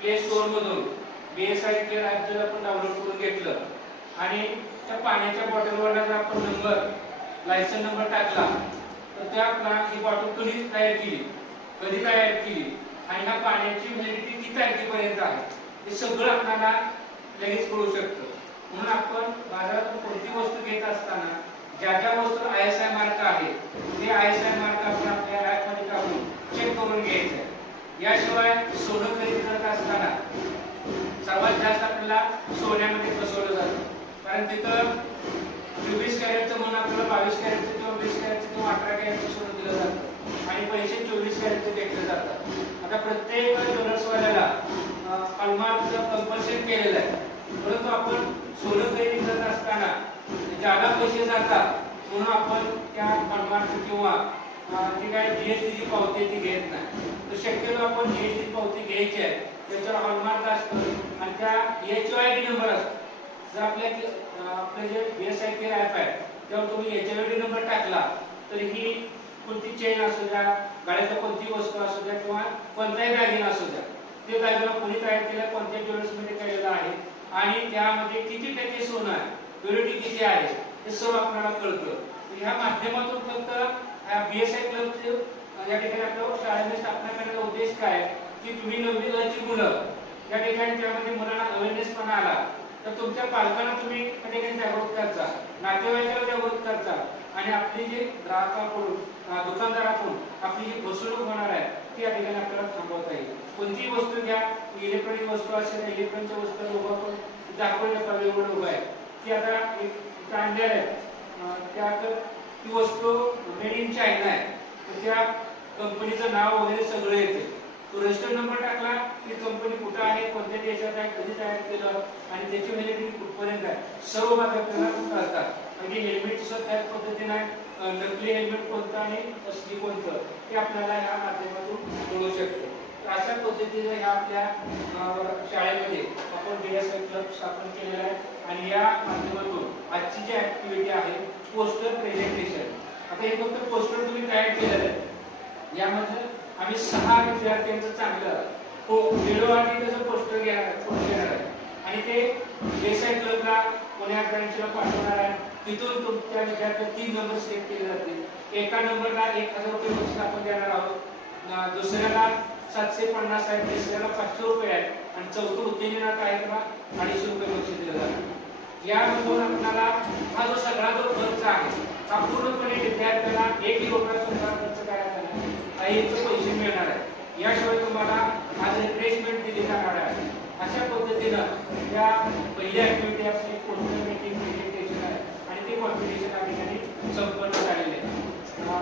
Play store मधून BSI care app जर आपण डाउनलोड करून घेतलं आणि त्या पाण्याच्या बॉटलवर जर आपण नंबर लायसन नंबर टाकला तर त्या ही बॉटल कधी तयार केली, कधी तयार केली आणि ह्या पाण्याची व्हॅलिडिटी किती तारखेपर्यंत आहे हे सगळं आपल्याला लगेच कळू शकतं. म्हणून आपण बाजारातून कोणती वस्तू घेत असताना ज्या ज्या वस्तूवर ISI मार्क आहे ते ISI मार्क आपण आपल्या ॲपमध्ये टाकून चेक करून घ्यायचं. याशिवाय सोनं खरेदी करत असताना सर्वात जास्त आपल्याला सोन्यामध्ये फसवलं जातं, कारण तिथं 24 कॅरेटचं म्हणून आपल्याला 22 कॅरेटचं किंवा 20 कॅरेटचं किंवा 18 कॅरेटचं सोनं दिलं जातं आणि पैसे 24 कॅरेटचे घेतले जातात. आता प्रत्येक ज्वेलर्सवाल्याला हॉलमार्कचं कंपल्शन केलेलं आहे, परंतु आपण सोनं खरेदी करत असताना ज्यादा पैसे जातात म्हणून आपण त्या हॉलमार्क किंवा ती काय GSTची पावती ती घेत नाही. तर शक्यतो आपण GST पावती घ्यायची आहे, त्याच्यावर हॉलमार्क असतं आणि त्या HOID नंबर असतो. जर आपले जे BSI केअर ॲप आहे त्यावर तुम्ही HOID नंबर टाकला तर ही कोणती चेन असू द्या, गाड्यातली कोणती वस्तू असू द्या किंवा कोणताही दागिना असू द्या, ते दागिना कोणी तयार केला, कोणत्या ज्वेलर्समध्ये केलेला आहे आणि त्यामध्ये किती टक्के सोनं आहे, प्युरिटी किती आहे हे सर्व आपल्याला कळतं. ह्या माध्यमातून फक्त BSI क्लबचे या ठिकाणी आपल्या शाळेने स्थापना करण्याचा उद्देश काय की तुम्ही 9वी 10वीची मुलं या ठिकाणी त्यामध्ये मुलांना अवेअरनेस पण आला तर तुमच्या पालकांना तुम्ही त्या ठिकाणी जागृत करता, नातेवाईकाला जागृत करता आणि आपली जी ग्राहकाकडून दुकानदाराकडून आपली जी फसवणूक होणार आहे ती या ठिकाणी आपल्याला थांबवता येईल. कोणतीही वस्तू घ्या, इलेक्ट्रॉनिक वस्तू असेल, इलेक्ट्रॉनिकच्या वस्तू उभा दाखवण्याचा वेगवेगळं उभा आहे की आता एक आणलेलं आहे त्यात ती वस्तू मेड इन चायना आहे तर त्या कंपनीचं नाव वगैरे सगळं येते. तो रजिस्टर नंबर टाकला की कंपनी कुठं आहे, कोणत्या देशात आहे, कधी तयार केलं आणि त्याची व्हॅलिडिटी कुठपर्यंत आहे सर्व बाबी आपल्याला कळतात. म्हणजे हेल्मेट सुद्धा त्याच पद्धतीने आहे, नकली हेल्मेट कोणतं आणि असली कोणतं हे आपल्याला या माध्यमातून कळू शकतं. तर अशा पद्धतीने ह्या आपल्या शाळेमध्ये आपण BSI क्लब स्थापन केलेला आहे आणि या माध्यमातून आजची जी ऍक्टिव्हिटी आहे पोस्टर प्रेझेंटेशन. आता हे फक्त पोस्टर तुम्ही तयार केलेलं आहे, यामध्ये आम्ही 6 विद्यार्थ्यांचं चांगलं वेळोवेळी त्याचं पोस्टर घेणार आहे आणि ते BSI क्लबला पुण्या ब्रांचला पाठवणार आहे. तिथून तुमच्या विद्यार्थ्यांना 3 नंबर सिलेक्ट केले जातील. एका नंबरला 1000 रुपये बक्षीस आपण देणार आहोत, दुसऱ्याला 750 आहे, तिसऱ्याला 500 रुपये आहे आणि चौथं उत्तेजनात आहे किंवा 250 रुपये बक्षीस दिलं जाणार. यामधून आपल्याला हा जो सगळा जो खर्च आहे हा पूर्णपणे विद्यार्थ्याला 1 रुपया सुद्धा खर्च करायचा नाही, याचे पैसे मिळणार आहे. याशिवाय तुम्हाला आज रिफ्रेशमेंट दिली जाणार आहे. अशा पद्धतीनं या पहिली ऍक्टिव्हिटी आपली पोस्टर मेकिंग प्रेझेंटेशन आहे आणि ते कॉम्पिटिशन या ठिकाणी संपन्न